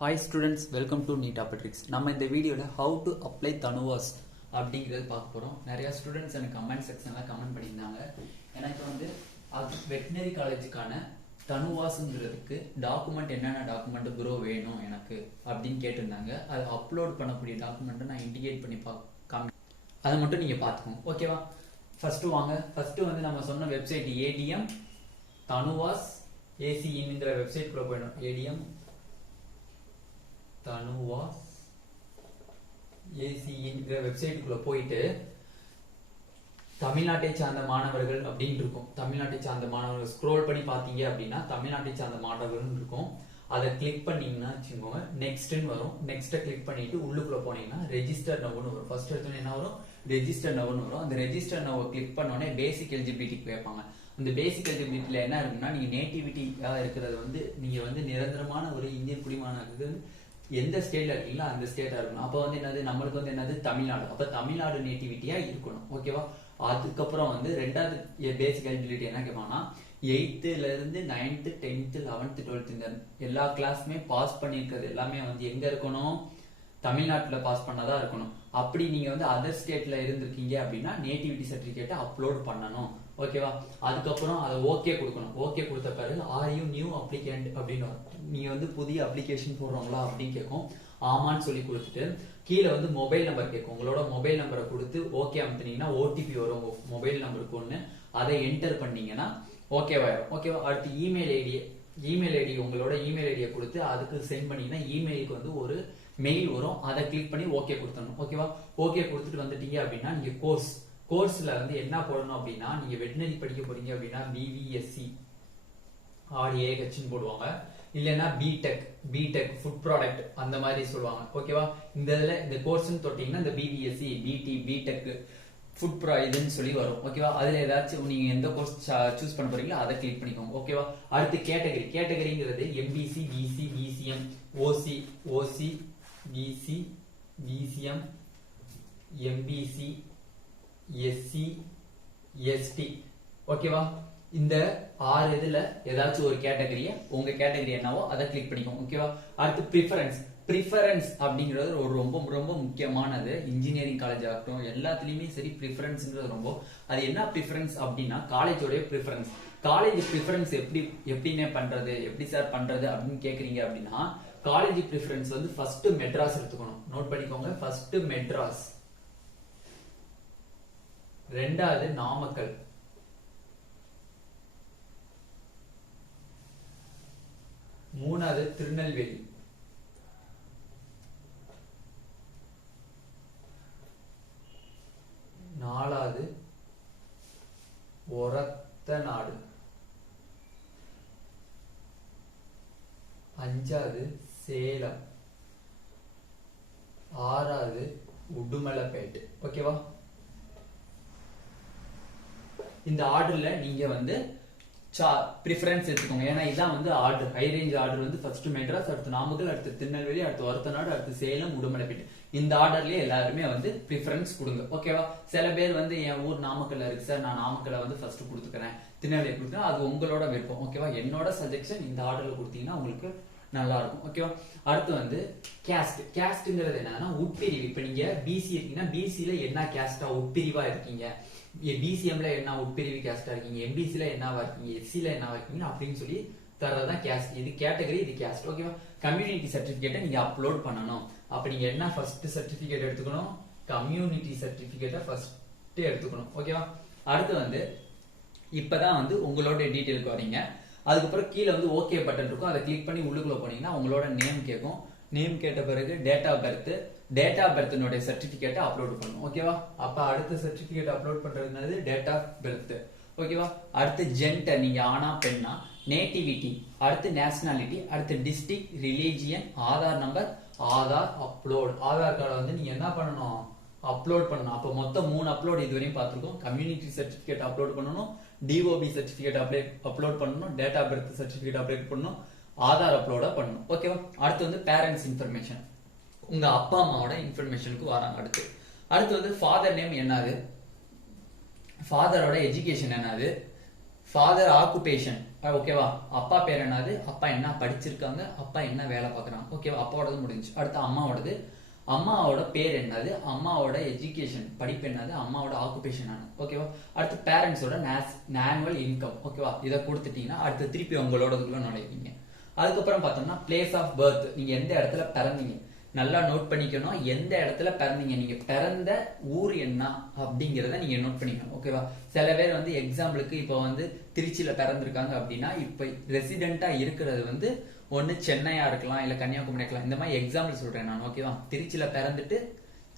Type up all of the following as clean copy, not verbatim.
Hi students, welcome to Neet Tricks. நம்ம இந்த வீடியோல how to apply TANUVAS அப்படிங்கறது பார்க்க போறோம். நிறைய ஸ்டூடண்ட்ஸ் எனக்கு கமெண்ட் செக்ஷன்ல கமெண்ட் பண்ணிருந்தாங்க. எனக்கு வந்து வெட்டனரி காலேஜுக்கான TANUVASங்கிறதுக்கு டாக்குமெண்ட் என்னென்ன டாக்குமெண்ட் ப்ரோ வேணும் எனக்கு அப்படின்னு கேட்டிருந்தாங்க. அது அப்லோட் பண்ணக்கூடிய டாக்குமெண்ட்டை நான் இண்டிகேட் பண்ணி அதை மட்டும் நீங்க பார்த்துக்கோங்க. ஓகேவா? ஃபர்ஸ்ட் வாங்க. ஃபர்ஸ்ட் வந்து நம்ம சொன்ன வெப்சைட் ADM TANUVAS ACINங்கிற வெப்சைட் குள்ள போயிடும். ADM TANUVAS ACINங்கிற வெப்சைட்டுக்குள்ள போயிட்டு தமிழ்நாட்டை சார்ந்த மாணவர்கள் அப்படின்னு இருக்கும். தமிழ்நாட்டை சார்ந்த மாணவர்கள் ஸ்க்ரோல் பண்ணி பார்த்தீங்க அப்படின்னா தமிழ்நாட்டை சார்ந்த மாணவர்கள் இருக்கும். அதை கிளிக் பண்ணீங்கன்னா வச்சுக்கோங்க, நெக்ஸ்ட்னு வரும். நெக்ஸ்ட்டை கிளிக் பண்ணிட்டு உள்ளுக்குள்ள போனீங்கன்னா ரெஜிஸ்டர் நவ்னு வரும். ஃபர்ஸ்ட் எடுத்தோன்னே என்ன வரும்? ரெஜிஸ்டர் நவ்னு வரும். அந்த ரெஜிஸ்டர் நவ் கிளிக் பண்ணோடனே பேசிக் எலிஜிபிலிட்டி கேட்பாங்க. அந்த பேசிக் எலிஜிபிலிட்டியில என்ன இருக்குன்னா, நீங்க நேட்டிவிட்டியா இருக்கிறது வந்து நீங்க வந்து நிரந்தரமான ஒரு இந்தியன் குடிமகனாக எந்த ஸ்டேட்ல இருக்கீங்களோ அந்த ஸ்டேட்டா இருக்கணும். அப்ப வந்து என்னது, நம்மளுக்கு வந்து என்னது தமிழ்நாடு. அப்ப தமிழ்நாடு நேட்டிவிட்டியா இருக்கணும். ஓகேவா? அதுக்கப்புறம் வந்து ரெண்டாவது பேசிக் எலிஜிபிலிட்டி என்ன கேட்பாங்கன்னா, 8th இருந்து 9th 10th 11th 12th இந்த எல்லா கிளாஸுமே பாஸ் பண்ணிருக்கிறது எல்லாமே வந்து எங்க இருக்கணும்? தமிழ்நாட்டுல பாஸ் பண்ணாதான் இருக்கணும். அப்படி நீங்க வந்து அதர் ஸ்டேட்ல இருந்திருக்கீங்க அப்படின்னா நேட்டிவிட்டி சர்டிபிகேட்டை அப்லோட் பண்ணணும். ஓகேவா? அதுக்கப்புறம் அதை ஓகே கொடுக்கணும். ஓகே கொடுத்த பிறகு ஆர் யூ நியூ அப்ளிகண்ட் அப்படின்னு நீங்க வந்து புதிய அப்ளிகேஷன் போடுறோங்களா அப்படின்னு கேட்கும். ஆமான்னு சொல்லி கொடுத்துட்டு கீழே வந்து மொபைல் நம்பர் கேட்கும். உங்களோட மொபைல் நம்பரை கொடுத்து ஓகே அமுத்துனீங்கன்னா ஓடிபி வரும் மொபைல் நம்பருக்கு ஒன்று. அதை என்டர் பண்ணீங்கன்னா ஓகேவாயிரும். ஓகேவா? அடுத்து இமெயில் ஐடி உங்களோட இமெயில் ஐடியை கொடுத்து அதுக்கு சென்ட் பண்ணீங்கன்னா இமெயிலுக்கு வந்து ஒரு மெயில் வரும். அதை கிளிக் பண்ணி ஓகே கொடுத்துடணும். ஓகேவா? ஓகே கொடுத்துட்டு வந்துட்டீங்க அப்படின்னா நீங்க கோர்ஸ்ல வந்து என்ன போடணும் அப்படின்னா, நீங்க வெட்டினரி படிக்க போறீங்க அப்படின்னா BVSC RAHன்னு போடுவாங்க. இல்லைன்னா பிடெக் ஃபுட் ப்ராடக்ட் அந்த மாதிரி சொல்லுவாங்க. ஓகேவா? இந்த இதுல இந்த கோர்ஸ்ன்னு தொட்டீங்கன்னா இந்த BVSC பிடெக் ஃபுட் இதுன்னு சொல்லி வரும். ஓகேவா? அதுல ஏதாச்சும் நீங்க எந்த கோர்ஸ் சூஸ் பண்ண போறீங்களோ அதை கிளிக் பண்ணிக்கோங்க. ஓகேவா? அடுத்து கேட்டகரிங்கிறது MBC BC BCM OC BC BCM MBC SC ST. ஓகேவா? இந்த 6 இதுல ஏதாச்சும் ஒரு கேட்டகரிய உங்க கேட்டகரி என்னவோ அதை கிளிக் பண்ணிக்கோங்க. ஓகேவா? அடுத்து ப்ரிஃபரன்ஸ் அப்படிங்கிறது ஒரு ரொம்ப ரொம்ப முக்கியமானது. இன்ஜினியரிங் காலேஜ் ஆகட்டும் எல்லாத்துலயுமே சரி, ப்ரிஃபரன்ஸ்ங்கிறது ரொம்ப. அது என்ன ப்ரிஃபரன்ஸ் அப்படின்னா, காலேஜோட ப்ரிஃபரன்ஸ். காலேஜ் ப்ரிஃபரன்ஸ் எப்படின்னு பண்றது, எப்படி சார் பண்றது அப்படின்னு கேக்குறீங்க அப்படின்னா, காலேஜ் ப்ரிஃபரன்ஸ் வந்து ஃபர்ஸ்ட் மெட்ராஸ் எடுத்துக்கணும். நோட் பண்ணிக்கோங்க. ஃபர்ஸ்ட் மெட்ராஸ், ரெண்டாவது நாமக்கல், மூணாவது திருநெல்வேலி, நாலாவது ஒரத்தநாடு, அஞ்சாவது சேலம், ஆறாவது உடுமலைப்பேட்டை. ஓகேவா? இந்த ஆர்டர்ல நீங்க வந்து ப்ரிஃபரன்ஸ் எடுத்துக்கோங்க. ஏன்னா இதான் வந்து ஆர்டர், ஹை ரேஞ்ச் ஆர்டர் வந்து ஃபர்ஸ்ட் மெட்ராஸ், அடுத்து நாமக்கல், அடுத்து திருநெல்வேலி, அடுத்து ஒரத்தநாடு, அடுத்து சேலம், உடுமலைப்பேட்டை. இந்த ஆர்டர்லயே எல்லாருமே வந்து ப்ரிஃபரன்ஸ் கொடுங்க. ஓகேவா? சில பேர் வந்து என் ஊர் நாமக்கல்ல இருக்கு சார், நான் நாமக்கல்ல வந்து ஃபர்ஸ்ட் கொடுத்துக்கிறேன், திருநெல்வேலி கொடுக்குறேன், அது உங்களோட விருப்பம். ஓகேவா? என்னோட சஜெக்ஷன் இந்த ஆர்டர்ல கொடுத்தீங்கன்னா உங்களுக்கு நல்லா இருக்கும். ஓகேவா? அடுத்து வந்து கேஸ்ட்ங்கிறது என்னன்னா உட்பிரிவு. இப்ப நீங்க BC இருக்கீங்கன்னா BCல என்ன கேஸ்டா உட்பிரிவா இருக்கீங்க, BCMல என்ன உட்பிரிவு கேஸ்டா இருக்கீங்க, MBCல என்னவா இருக்கீங்க, SCல என்னவா இருக்கீங்க அப்படின்னு சொல்லி தரதான் கேஸ்ட். இது கேட்டகரி, இது கேஸ்ட். ஓகேவா? கம்யூனிட்டி சர்டிபிகேட்டை நீங்க அப்லோட் பண்ணணும். அப்ப நீங்க என்ன ஃபர்ஸ்ட் சர்டிபிகேட் எடுத்துக்கணும்? கம்யூனிட்டி சர்டிபிகேட்டை ஃபர்ஸ்ட் எடுத்துக்கணும். ஓகேவா? அடுத்து வந்து இப்பதான் வந்து உங்களோட டீடைலுக்கு வரீங்க. அதுக்கப்புறம் கீழே வந்து ஓகே பட்டன் இருக்கும். அதை கிளிக் பண்ணி உள்ளுக்குள்ள போனீங்கன்னா உங்களோட நேம் கேட்கும். நேம் கேட்ட பிறகு டேட் ஆஃப் பர்த்னுடைய சர்டிபிகேட்டை அப்லோட் பண்ணணும். ஓகேவா? அப்ப அடுத்த சர்டிபிகேட் அப்லோட் பண்றதுனால டேட் ஆஃப் பர்த். ஓகேவா? அடுத்து ஜெண்டர், நீங்க ஆனா பெண்ணா, நேட்டிவிட்டி, அடுத்து நேஷனாலிட்டி, அடுத்து district, religion, Aadhaar number, Aadhaar upload. Aadhaar கார்டை வந்து நீங்க என்ன பண்ணணும்? அப்லோட் பண்ணணும். அப்ப மொத்தம் 3 அப்லோட் இதுவரையும் பார்த்திருக்கோம். கம்யூனிட்டி சர்டிபிகேட் அப்லோட் பண்ணணும், DOB சர்டிபிகேட் அப்லோட் பண்ணணும், date of birth certificate upload பண்ணணும், ஆதார் அப்லோட பண்ணணும். ஓகேவா? அடுத்து வந்து பேரண்ட்ஸ் இன்ஃபர்மேஷன், உங்க அப்பா அம்மாவோட இன்ஃபர்மேஷனுக்கு வராங்க. அடுத்து வந்து ஃபாதர் நேம் என்னது, ஃபாதரோட எஜுகேஷன் என்னது, ஃபாதர் ஆக்குபேஷன் ஓகேவா. அப்பா பேர் என்னது, அப்பா என்ன படிச்சிருக்காங்க, அப்பா என்ன வேலை பார்க்கறாங்க. ஓகேவா, அப்பாவோடது முடிஞ்சு. அடுத்து அம்மாவோடது, அம்மாவோட பேர் என்னது, அம்மாவோட எஜுகேஷன் படிப்பு என்னது, அம்மாவோட ஆக்குபேஷன் என்ன. ஓகேவா. அடுத்து பேரண்ட்ஸோட ஆனுவல் இன்கம். ஓகேவா, இதை கொடுத்துட்டீங்கன்னா அடுத்து திருப்பி உங்களோடதுக்குள்ள நுழைவீங்க. அதுக்கப்புறம் பார்த்தோம்னா பிளேஸ் ஆஃப் பர்த், நீங்க எந்த இடத்துல பிறந்தீங்க நல்லா நோட் பண்ணிக்கணும். எந்த இடத்துல பிறந்தீங்க, நீங்க பிறந்த ஊர் என்ன அப்படிங்கறத நீங்க நோட் பண்ணிக்கணும். ஓகேவா. சில பேர் வந்து எக்ஸாம்பிளுக்கு இப்போ வந்து திருச்சியில பிறந்திருக்காங்க அப்படின்னா இப்ப ரெசிடென்டா இருக்கிறது வந்து ஒன்னு சென்னையா இருக்கலாம், இல்ல கன்னியாகுமரி இருக்கலாம். இந்த மாதிரி எக்ஸாம்பிள் சொல்றேன் நான். ஓகேவா. திருச்சியில பிறந்துட்டு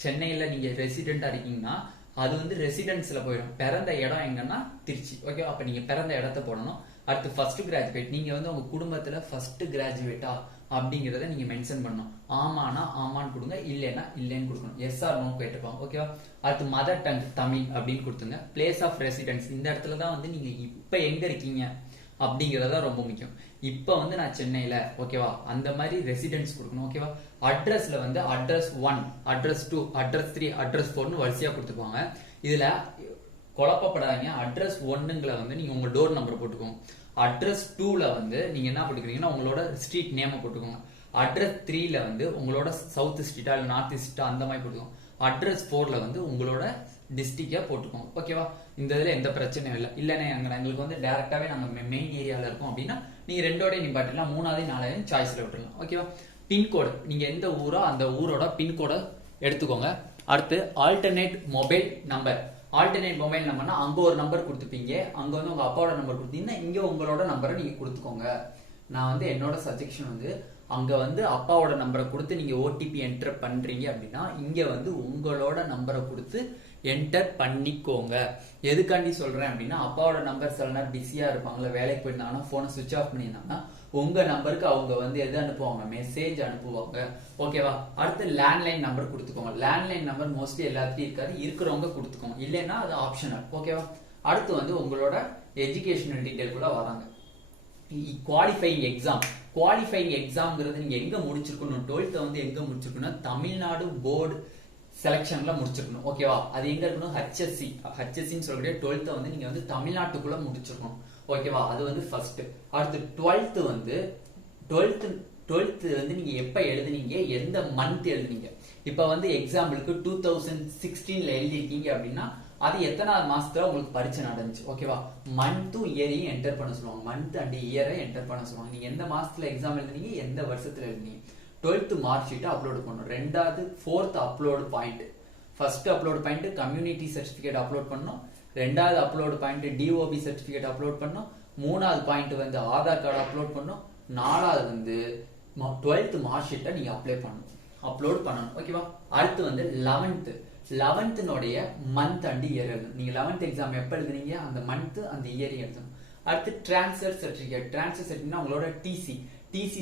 சென்னையில நீங்க ரெசிடென்டா இருக்கீங்கன்னா அது வந்து ரெசிடென்ஸ்ல போயிடும். பிறந்த இடம் எங்கன்னா திருச்சி. ஓகேவா. அப்ப நீங்க பிறந்த இடத்த போடணும். அடுத்து ஃபர்ஸ்ட் கிராஜுவேட், நீங்க வந்து உங்க குடும்பத்துல ஃபர்ஸ்ட் கிராஜுவேட்டா அப்படிங்கறத நீங்க மென்ஷன் பண்ணணும். ஆமானா ஆமான்னு கொடுங்க, இல்லைன்னா இல்லைன்னு கொடுக்கணும். எஸ் ஆர் நோ கேட்டுப்பாங்க. ஓகேவா. அடுத்து மதர் டங் தமிழ் அப்படின்னு கொடுத்துங்க. பிளேஸ் ஆஃப் ரெசிடென்ஸ், இந்த இடத்துல தான் வந்து நீங்க இப்ப எங்க இருக்கீங்க அப்படிங்கறத ரொம்ப முக்கியம். இப்ப வந்து நான் சென்னையில. ஓகேவா. அந்த மாதிரி ரெசிடென்ஸ் கொடுக்கணும். ஓகேவா. அட்ரஸ்ல வந்து அட்ரஸ் 1, அட்ரஸ் 2, அட்ரஸ் 3, அட்ரஸ் 4 வரிசையா கொடுத்துருப்பாங்க. இதுல குழப்பப்படாதீங்க. அட்ரஸ் 1ங்களை வந்து நீங்க உங்க டோர் நம்பர் போட்டுக்கோங்க. அட்ரஸ் 2ல வந்து நீங்க என்ன போட்டுக்கிறீங்கன்னா உங்களோட ஸ்ட்ரீட் நேம் போட்டுக்கோங்க. அட்ரஸ் 3ல வந்து உங்களோட சவுத் ஸ்ட்ரீட்டா இல்ல நார்த் ஸ்ட்ரீட்டா அந்த மாதிரி போட்டுக்கோங்க. அட்ரஸ் 4ல வந்து உங்களோட டிஸ்ட்ரிக்டா போட்டுக்கோங்க. ஓகேவா. இந்த இதுல எந்த பிரச்சனையும் இல்லை. இல்லைன்னா எங்களுக்கு வந்து டைரக்டாவே நாங்க மெயின் ஏரியால இருக்கோம் அப்படின்னா நீங்க ரெண்டோடய நிப்பாட்டிடலாம், 3வது 4வது சாய்ஸ்ல விட்டுறலாம். ஓகேவா. பின்கோடு, நீங்க எந்த ஊரோ அந்த ஊரோட பின்கோட எடுத்துக்கோங்க. அடுத்து alternate mobile number. Alternate mobile நம்பர்னா அங்க ஒரு நம்பர் கொடுத்துப்பீங்க, அங்க வந்து உங்க அப்பாவோட நம்பர் கொடுத்தீங்கன்னா இங்க உங்களோட நம்பரை நீங்க கொடுத்துக்கோங்க. நான் வந்து என்னோட சஜெக்ஷன் வந்து அங்க வந்து அப்பாவோட நம்பரை கொடுத்து நீங்க ஓடிபி என்டர் பண்றீங்க அப்படின்னா இங்க வந்து உங்களோட நம்பரை கொடுத்து என்டர் பண்ணிக்கோங்க. எதுக்காண்டி சொல்றேன் அப்படின்னா அப்பாவோட நம்பர் சில நேரம் பிஸியா இருப்பாங்களா, வேலைக்கு போயிருந்தாங்கன்னா போனை சுவிச் ஆஃப் பண்ணியிருந்தாங்கன்னா உங்க நம்பருக்கு அவங்க வந்து எது அனுப்புவாங்க, மெசேஜ் அனுப்புவாங்க. ஓகேவா. அடுத்து லேண்ட்லைன் நம்பர் கொடுத்துக்கோங்க. லேண்ட்லைன் நம்பர் மோஸ்ட்லி எல்லாத்தையும் இருக்காது, இருக்கிறவங்க கொடுத்துக்கோங்க, இல்லைன்னா அது ஆப்ஷனல். ஓகேவா. அடுத்து வந்து உங்களோட எஜுகேஷனல் டீடைல் கூட வராங்க. Qualifying exam. குவாலிஃபைங் எக்ஸாம்ங்கிறது நீங்க எங்க முடிச்சிருக்கணும், 12th வந்து எங்க முடிச்சிருக்கணும், தமிழ்நாடு போர்டு செலக்ஷன்ல முடிச்சிருக்கணும். ஓகேவா. அது எங்க இருக்கணும், ஹெச்எஸ்சின்னு சொல்லக்கூடிய 12th வந்து நீங்க வந்து தமிழ்நாட்டுக்குள்ள முடிச்சிருக்கணும். ஓகேவா. அது வந்து ஃபர்ஸ்ட். அடுத்து 12th வந்து 12th வந்து நீங்க எப்ப எழுதுனீங்க, எந்த மந்த் எழுதுனீங்க. இப்ப வந்து எக்ஸாம்பிளுக்கு 2016ல எழுதிருக்கீங்க அப்படின்னா அது எத்தனாவது மாசத்துல உங்களுக்கு பரீட்சை நடந்துச்சு. ஓகேவா. மந்த்தும் இயரையும் என்டர் பண்ண சொல்லுவாங்க. மந்த் அண்ட் இயரை என்டர் பண்ண சொல்லுவாங்க. நீங்க எந்த மாசத்துல எக்ஸாம் எழுதுனீங்க, எந்த வருஷத்துல எழுதுனீங்க. 12th மார்க் ஷீட் அப்லோட் பண்ணணும். ரெண்டாவது 4th upload point. First upload point community certificate upload பண்ணணும். ரெண்டாவது upload point DOP certificate upload பண்ணணும். மூணாவது பாயிண்ட் வந்து ஆதார் கார்டு அப்லோட் பண்ணணும். நாலாவது வந்து 12th மார்க் ஷீட்டை நீங்க அப்லோட் பண்ணணும். ஓகேவா. அடுத்து வந்து 11th மந்த் அண்ட் இயர் எழுதணும். நீங்க 11th எக்ஸாம் எப்ப எழுதுனீங்க அந்த மந்த் அந்த இயர் எழுதணும். அடுத்து டிரான்ஸ்ஃபர் சர்டிபிகேட் உங்களோட டிசி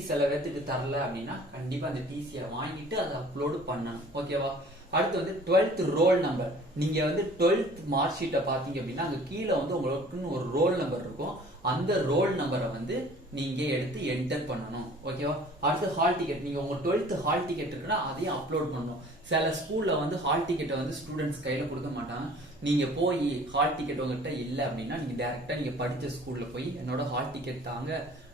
சில பேருக்கு தரல அப்படின்னா கண்டிப்பா அந்த டிசியை வாங்கிட்டு அதை அப்லோடு பண்ணணும். ஓகேவா. அடுத்து வந்து 12th ரோல் நம்பர். நீங்க வந்து 12th மார்க் ஷீட்டை பாத்தீங்க அப்படின்னா அங்க கீழே வந்து உங்களுக்கு ஒரு ரோல் நம்பர் இருக்கும். அந்த ரோல் நம்பரை வந்து நீங்க எடுத்து என்டர் பண்ணணும். ஓகேவா. அடுத்து ஹால் டிக்கெட். நீங்க உங்க 12th ஹால் டிக்கெட் இருக்குன்னா அதையும் அப்லோட் பண்ணணும். சில ஸ்கூல்ல வந்து ஹால் டிக்கெட்டை வந்து ஸ்டூடெண்ட்ஸ் கையில கொடுக்க மாட்டாங்க. நீங்க போய் ஹால் டிக்கெட் உங்ககிட்ட இல்லை அப்படின்னா நீங்க டைரக்டா நீங்க படிச்ச ஸ்கூல்ல போய் என்னோட ஹால் டிக்கெட் தாங்க,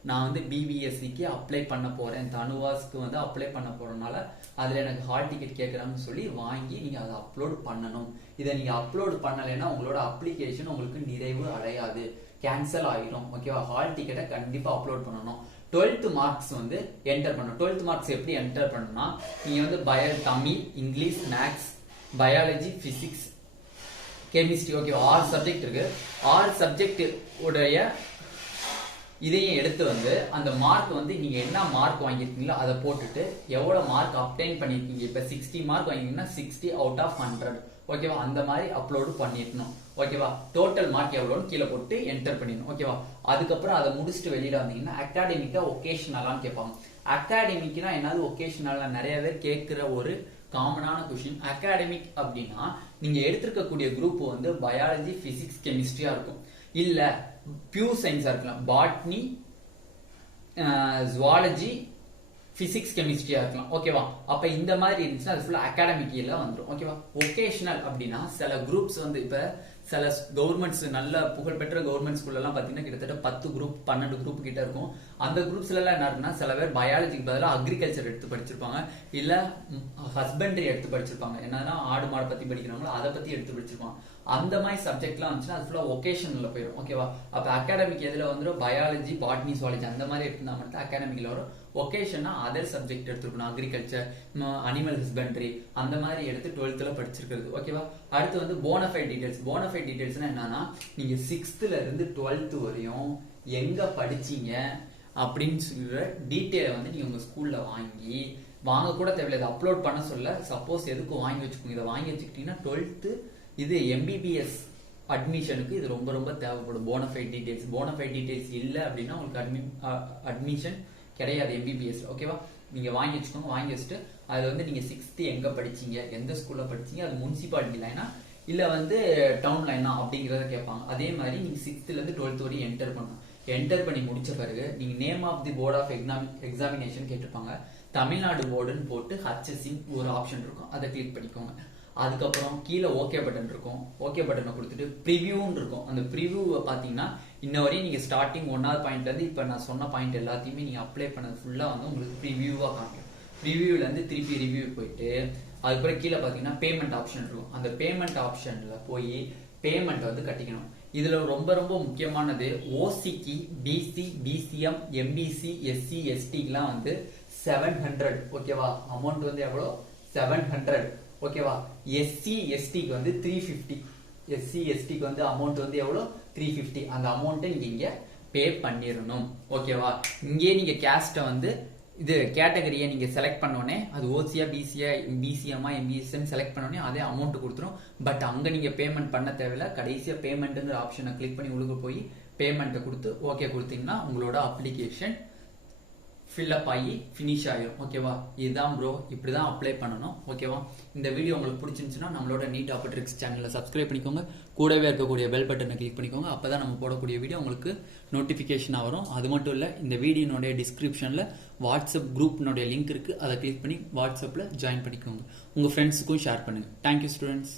நான் வந்து பிபிஎஸ்சிக்கு அப்ளை பண்ண போறேன், தனுவாஸ்க்கு வந்து அப்ளை பண்ண போறதுனால அதுல எனக்கு ஹால் டிக்கெட் கேட்கறாங்கன்னு சொல்லி வாங்கி நீங்க அதை அப்லோட் பண்ணணும். இதை நீங்க அப்லோட் பண்ணலைன்னா உங்களோட அப்ளிகேஷன் உங்களுக்கு நிறைவு அடையாது, கேன்சல் ஆகிடும். ஓகேவா. ஹால் டிக்கெட்டை கண்டிப்பா அப்லோட் பண்ணணும். 12th மார்க்ஸ் வந்து என்டர் பண்ணணும். 12th மார்க்ஸ் எப்படி என்டர் பண்ணணும்னா நீங்க வந்து Tamil, English, maths, biology, physics, chemistry. Okay. 6 subject இருக்கு. 6 சப்ஜெக்ட் உடைய இதையும் எடுத்து வந்து அந்த மார்க் வந்து நீங்க என்ன மார்க் வாங்கிருக்கீங்களோ அதை போட்டுட்டு எவ்வளவு மார்க் அப்டைன் பண்ணிருக்கீங்க. இப்ப 60 மார்க் வாங்கிங்கன்னா 60 அவுட் ஆஃப் 100. ஓகேவா. அந்த மாதிரி அப்லோடு பண்ணிடணும். ஓகேவா. டோட்டல் மார்க் எவ்வளோன்னு கீழே போட்டு என்டர் பண்ணிடணும். ஓகேவா. அதுக்கப்புறம் அதை முடிச்சுட்டு வெளியில வந்தீங்கன்னா அகாடமிக்கா ஒகேஷனலான்னு கேட்பாங்க. அகாடமிக்னா என்னது, ஒகேஷனலா நிறைய பேர் கேட்கிற ஒரு காமனான கொஸ்டின். அகாடமிக் அப்படின்னா நீங்க எடுத்திருக்கக்கூடிய குரூப் வந்து பயாலஜி, பிசிக்ஸ், கெமிஸ்ட்ரியா இருக்கும், இல்ல பியூர் சயின்ஸா இருக்கலாம், பாட்னி, ஜுவாலஜி, பிசிக்ஸ், கெமிஸ்ட்ரியா இருக்கலாம். ஓகேவா. அப்ப இந்த மாதிரி இருந்துச்சுன்னா அது ஃபுல்லா அகாடமிக் இயர்ல வந்துடும். ஓகேவா. ஒகேஷனல் அப்படின்னா சில குரூப்ஸ் வந்து இப்ப சில கவர்மெண்ட்ஸ் நல்ல புகழ்பெற்ற கவர்மெண்ட் ஸ்கூல்ல எல்லாம் பாத்தீங்கன்னா கிட்டத்தட்ட 10 குரூப் 12 குரூப் கிட்ட இருக்கும். அந்த குரூப்ஸ்ல எல்லாம் என்ன இருக்குன்னா சில பேர் பயாலஜிக்கு பதிலாக அக்ரிகல்ச்சர் எடுத்து படிச்சிருப்பாங்க, இல்ல ஹஸ்பண்டரி எடுத்து படிச்சிருப்பாங்க. என்னன்னா ஆடு மாடு பத்தி படிக்கிறாங்களோ அதை பத்தி எடுத்து படிச்சிருப்பாங்க. அந்த மாதிரி சப்ஜெக்ட்லாம் வந்துச்சுன்னா அது ஃபுல்லா ஒகேஷன்ல போயிடும். ஓகேவா? அப்ப அகாடமிக் எதுல வந்துடும், பயாலஜி, பாட்னி, சுவாலஜி அந்த மாதிரி எடுத்தா மட்டும் அகாடமிக்ல வரும். ஒகேஷன்னா அதர் சப்ஜெக்ட் எடுத்துருக்கணும், அக்ரிகல்ச்சர், அனிமல் ஹஸ்பண்டரி அந்த மாதிரி எடுத்து 12th படிச்சிருக்கிறது. ஓகேவா? அடுத்து வந்து போனஃபைட் டீடைல்ஸ். போனஃபைட் டீடைல்ஸ்னா என்னன்னா நீங்க 6th இருந்து 12th வரையும் எங்க படிச்சீங்க அப்படின்னு சொல்ற டீட்டெயில் வந்து நீங்க உங்க ஸ்கூல்ல வாங்க கூட தேவையில்லை, அப்லோட் பண்ண சொல்ல. சப்போஸ் எதுக்கும் வாங்கி வச்சுக்கோங்க. இதை வாங்கி வச்சுக்கிட்டீங்கன்னா 12th இது MBBS அட்மிஷனுக்கு இது ரொம்ப ரொம்ப தேவைப்படும். Bonafide details. போனஃபைட் டீடைல்ஸ் இல்ல அப்படின்னா உங்களுக்கு அட்மிஷன் கிடையாது MBBS. ஓகேவா? நீங்க வாங்கி வச்சுக்கோங்க. வாங்கி வச்சுட்டு அதுல வந்து நீங்க 6th எங்க படிச்சீங்க, எந்த ஸ்கூல்ல படிச்சீங்க, அது முனிசிபாலிட்டி லைனா இல்ல வந்து டவுன் லைனா அப்படிங்கறத கேட்பாங்க. அதே மாதிரி நீங்க 6th இருந்து 12th வரையும் என்டர் பண்ணணும். என்டர் பண்ணி முடிச்ச பிறகு நீங்க name of the board of examination கேட்டிருப்பாங்க. தமிழ்நாடு போர்டுன்னு போட்டு HSC ஒரு ஆப்ஷன் இருக்கும், அதை கிளிக் பண்ணிக்கோங்க. அதுக்கப்புறம் கீழே ஓகே பட்டன் இருக்கும். ஓகே பட்டனை கொடுத்துட்டு ப்ரிவியூன்னு இருக்கும். அந்த ப்ரிவியூவை பாத்தீங்கன்னா இன்ன வரையும் நீங்க ஸ்டார்டிங் 1வது பாயிண்ட்ல இருந்து இப்ப நான் சொன்ன பாயிண்ட் எல்லாத்தையுமே நீங்க அப்ளை பண்ணது ஃபுல்லா வந்து உங்களுக்கு ப்ரிவியூவா காமிக்கும். ப்ரிவியூல இருந்து திருப்பி ரிவ்யூ போயிட்டு அதுக்கப்புறம் கீழே பாத்தீங்கன்னா பேமெண்ட் ஆப்ஷன் இருக்கும். அந்த பேமெண்ட் ஆப்ஷன்ல போய் பேமெண்ட் வந்து கட்டிக்கணும். இதுல ரொம்ப ரொம்ப முக்கியமானது ஓசிக்கு, பிசி, பிசிஎம், எம்பிசி, எஸ்சி, எஸ்டிக்குலாம் வந்து 700. ஓகேவா? அமௌண்ட் வந்து எவ்வளோ? 700. ஓகேவா? எஸ்சி எஸ்டிக்கு வந்து 350. எஸ்சி எஸ்டிக்கு வந்து அமௌண்ட் வந்து எவ்வளோ? 350. அந்த அமௌண்ட்டை நீங்க இங்க பே பண்ணிடணும். ஓகேவா? இங்கே நீங்க கேஸ்ட்டை வந்து இது கேட்டகரியை நீங்க செலக்ட் பண்ணோடனே அது ஓசியா, பிசியா, பிசிஎம்மா, எம்பிஎஸ்ன்னு செலக்ட் பண்ணோடனே அதே அமௌண்ட் கொடுத்துரும். பட் அங்க நீங்க பேமெண்ட் பண்ண தேவையில்ல. கடைசியா பேமெண்ட்ங்கிற ஆப்ஷனை கிளிக் பண்ணி உள்ள போய் பேமெண்ட்டை கொடுத்து ஓகே கொடுத்தீங்கன்னா உங்களோட அப்ளிகேஷன் ஃபில்அப் ஆகி ஃபினிஷ் ஆயிரும். ஓகேவா? இதுதான் ப்ரோ, இப்படிதான் அப்ளை பண்ணணும். ஓகேவா? இந்த வீடியோ உங்களுக்கு பிடிச்சிருந்துச்சுன்னா நம்மளோட நீட் ஆப்ட்ரிக்ஸ் சேனலை சப்ஸ்கிரைப் பண்ணிக்கோங்க. கூடவே இருக்கக்கூடிய பெல் பட்டனை கிளிக் பண்ணிக்கோங்க. அப்பதான் நம்ம போடக்கூடிய வீடியோ உங்களுக்கு நோட்டிபிகேஷன் வரும். அது மட்டும் இல்ல, இந்த வீடியோனுடைய டிஸ்கிரிப்ஷன்ல வாட்ஸ்அப் குரூப்னுடைய லிங்க் இருக்கு, அதை கிளிக் பண்ணி வாட்ஸ்அப்ல ஜாயின் பண்ணிக்கோங்க. உங்க ஃப்ரெண்ட்ஸுக்கும் ஷேர் பண்ணுங்க. Thank you students.